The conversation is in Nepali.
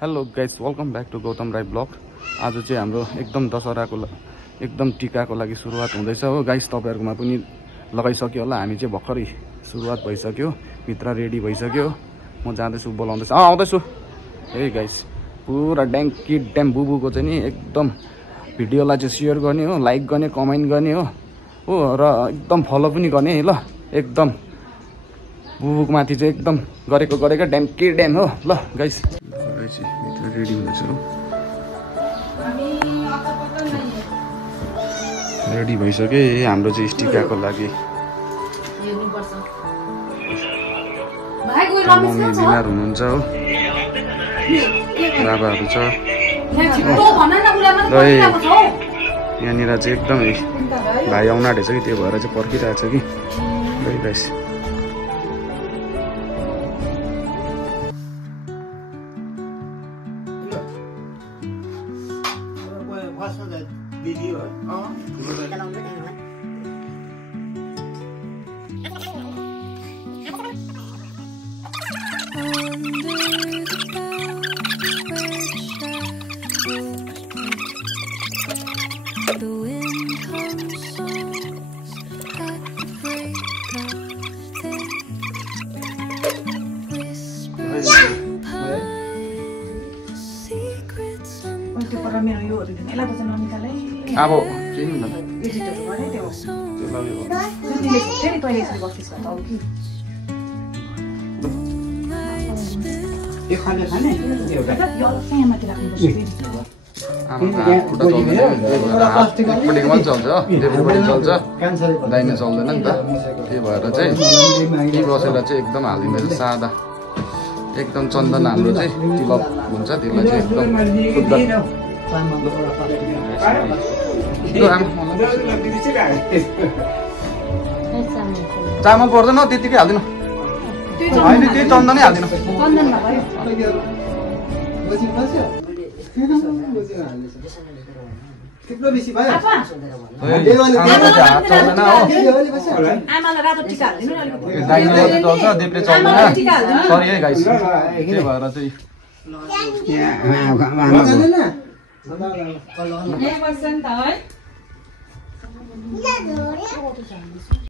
Hello guys, welcome back to Gautam Rai blog. आज चाहिँ हाम्रो एकदम दशहराको एकदम टिकाको लागि सुरुवात हुँदैछ हो गाइस। तपाईहरुकोमा पनि लगाइसक्यो होला। हामी चाहिँ भर्खरै सुरुवात भइसक्यो, भित्र रेडी भइसक्यो। म जाँदैछु, बोलाउँदैछु, आउँदैछु। हे गाइस, पुरा ड्याङ्की ड्याम बुबुको चाहिँ नि एकदम भिडियोलाई चाहिँ सेयर गर्ने हो, लाइक गर्ने, कमेन्ट गर्ने हो र एकदम फलो पनि गर्ने है ल। एकदम बुबुको माथि चाहिँ एकदम गरेको ड्याङ्की ड्याम हो ल गाइस। रेडी हुँदैछ, रेडी भइसक्यो हाम्रो चाहिँ टिकाको लागि। मम्मी बिमार हुनुहुन्छ हो, बाबाहरू छ र यहाँनिर चाहिँ एकदमै भाइ आउन आँटेछ कि, त्यो भएर चाहिँ पर्खिरहेको छ कि गाइस। अब दाहिने चल्दैन नि त, त्यही भएर चाहिँ यही बसेर चाहिँ एकदम हालिँदैछ सादा। एकदम चन्दन हाम्रो चाहिँ तिलक हुन्छ, त्यसलाई चाहिँ एकदम चामल पर्दैन त्यतिकै हाल्दिनु, होइन त्यही चन्दनै हाल्दिनु। दाहिने चल्छ, देब्रे चल्दैन, सरी है गाइस। त्यही भएर चाहिँ